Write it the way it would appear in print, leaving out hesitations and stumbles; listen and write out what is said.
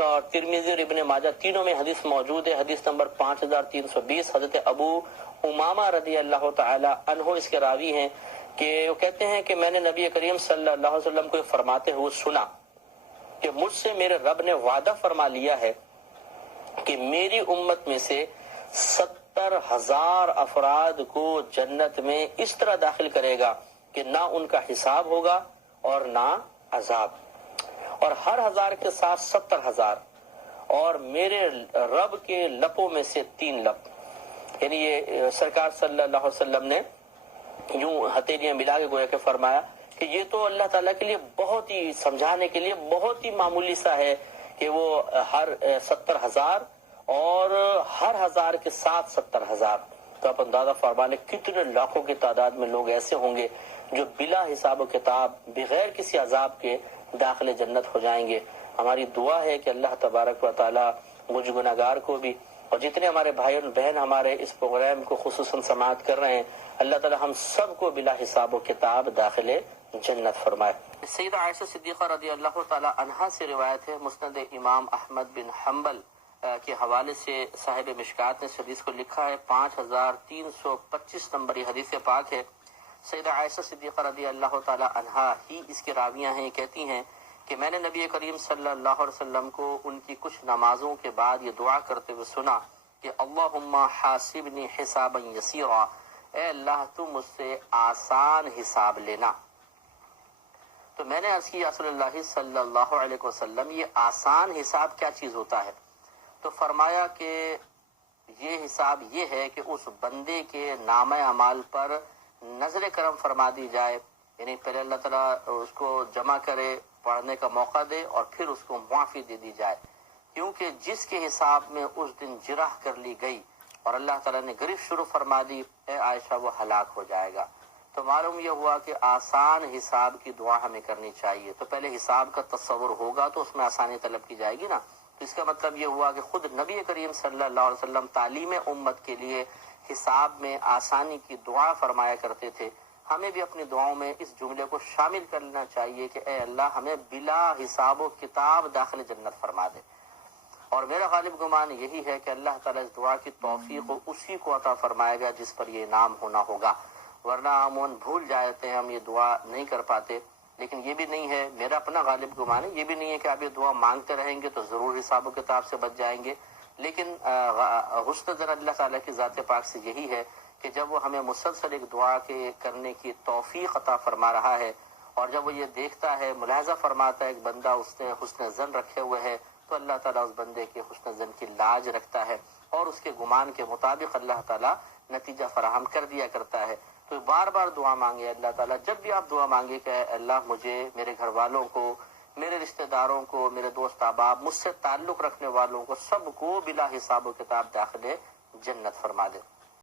اور ترمذی اور ابن ماجہ تینوں میں حدیث موجود ہے، حدیث نمبر 5320۔ حضرت ابو امامہ رضی اللہ تعالی عنہ اس کے راوی ہیں کہ وہ کہتے ہیں کہ میں نے نبی کریم صلی اللہ علیہ وسلم کو فرماتے ہوئے سنا کہ مجھ سے میرے رب نے وعدہ فرما لیا ہے کہ میری امت میں سے 70,000 افراد کو جنت میں اس طرح داخل کرے گا کہ نہ ان کا حساب ہوگا اور نہ عذاب، اور ہر 1000 کے ساتھ 70,000، اور میرے رب کے لپوں میں سے 3 لپ، یعنی یہ سرکار صلی اللہ علیہ وسلم نے یوں ہتھیلیاں ملا کے گویا کہ فرمایا کہ یہ تو اللہ تعالیٰ کے لیے بہت ہی سمجھانے کے لیے بہت ہی معمولی سا ہے کہ وہ ہر 70,000 اور ہر 1000 کے ساتھ 70,000، تو آپ اندازہ فرما لیں کتنے لاکھوں کی تعداد میں لوگ ایسے ہوں گے جو بلا حساب و کتاب بغیر کسی عذاب کے داخل جنت ہو جائیں گے۔ ہماری دعا ہے کہ اللہ تبارک و تعالیٰ مجھ گناہگار کو بھی اور جتنے ہمارے بھائی اور بہن ہمارے اس پروگرام کو خصوصاً سماعت کر رہے ہیں، اللہ تعالیٰ ہم سب کو بلا حساب و کتاب داخل جنت فرمائے۔ سیدہ عائشہ صدیقہ رضی اللہ تعالیٰ عنہا سے روایت ہے، مسند امام احمد بن حنبل کے حوالے سے صاحب مشکات نے اس حدیث کو لکھا ہے، 5325 نمبر یہ حدیث پاک ہے۔ سیدہ عائشہ صدیقہ رضی اللہ تعالیٰ عنہا ہی اس کی راویہ ہیں، کہتی ہیں کہ میں نے نبی کریم صلی اللہ علیہ وسلم کو ان کی کچھ نمازوں کے بعد یہ دعا کرتے ہوئے سنا کہ اللہم حاسبنی حسابا یسیرا، اے اللہ تو مجھ سے آسان حساب لینا۔ تو میں نے عرض کی یا رسول اللہ صلی اللہ علیہ وسلم یہ آسان حساب کیا چیز ہوتا ہے؟ تو فرمایا کہ یہ حساب یہ ہے کہ اس بندے کے نامہ اعمال پر نظر کرم فرما دی جائے، یعنی پہلے اللہ تعالیٰ اس کو جمع کرے، پڑھنے کا موقع دے اور پھر اس کو معافی دے دی جائے، کیونکہ جس کے حساب میں اس دن جرح کر لی گئی اور اللہ تعالیٰ نے گرفت شروع فرما دی، اے عائشہ وہ ہلاک ہو جائے گا۔ تو معلوم یہ ہوا کہ آسان حساب کی دعا ہمیں کرنی چاہیے۔ تو پہلے حساب کا تصور ہوگا تو اس میں آسانی طلب کی جائے گی نا، تو اس کا مطلب یہ ہوا کہ خود نبی کریم صلی اللہ علیہ وسلم تعلیم امت کے لیے حساب میں آسانی کی دعا فرمایا کرتے تھے۔ ہمیں بھی اپنی دعاؤں میں اس جملے کو شامل کر لینا چاہیے کہ اے اللہ ہمیں بلا حساب و کتاب داخل جنت فرما دے، اور میرا غالب گمان یہی ہے کہ اللہ تعالیٰ اس دعا کی توفیق اسی کو عطا فرمائے گا جس پر یہ انعام ہونا ہوگا، ورنہ عموماً بھول جاتے ہیں، ہم یہ دعا نہیں کر پاتے۔ لیکن یہ بھی نہیں ہے، میرا اپنا غالب گمان ہے، یہ بھی نہیں ہے کہ آپ یہ دعا مانگتے رہیں گے تو ضرور حساب و کتاب سے بچ جائیں گے، لیکن حسن ظن اللہ تعالیٰ کی ذات پاک سے یہی ہے کہ جب وہ ہمیں مسلسل ایک دعا کے کرنے کی توفیق عطا فرما رہا ہے، اور جب وہ یہ دیکھتا ہے، ملاحظہ فرماتا ہے ایک بندہ اس نے حسن ظن رکھے ہوئے ہے، تو اللہ تعالیٰ اس بندے کے حسن ظن کی لاج رکھتا ہے اور اس کے گمان کے مطابق اللہ تعالیٰ نتیجہ فراہم کر دیا کرتا ہے۔ تو بار بار دعا مانگے اللہ تعالیٰ، جب بھی آپ دعا مانگے کہ اے اللہ مجھے، میرے گھر والوں کو، میرے رشتہ داروں کو، میرے دوست احباب، مجھ سے تعلق رکھنے والوں کو، سب کو بلا حساب و کتاب داخل جنت فرما دے۔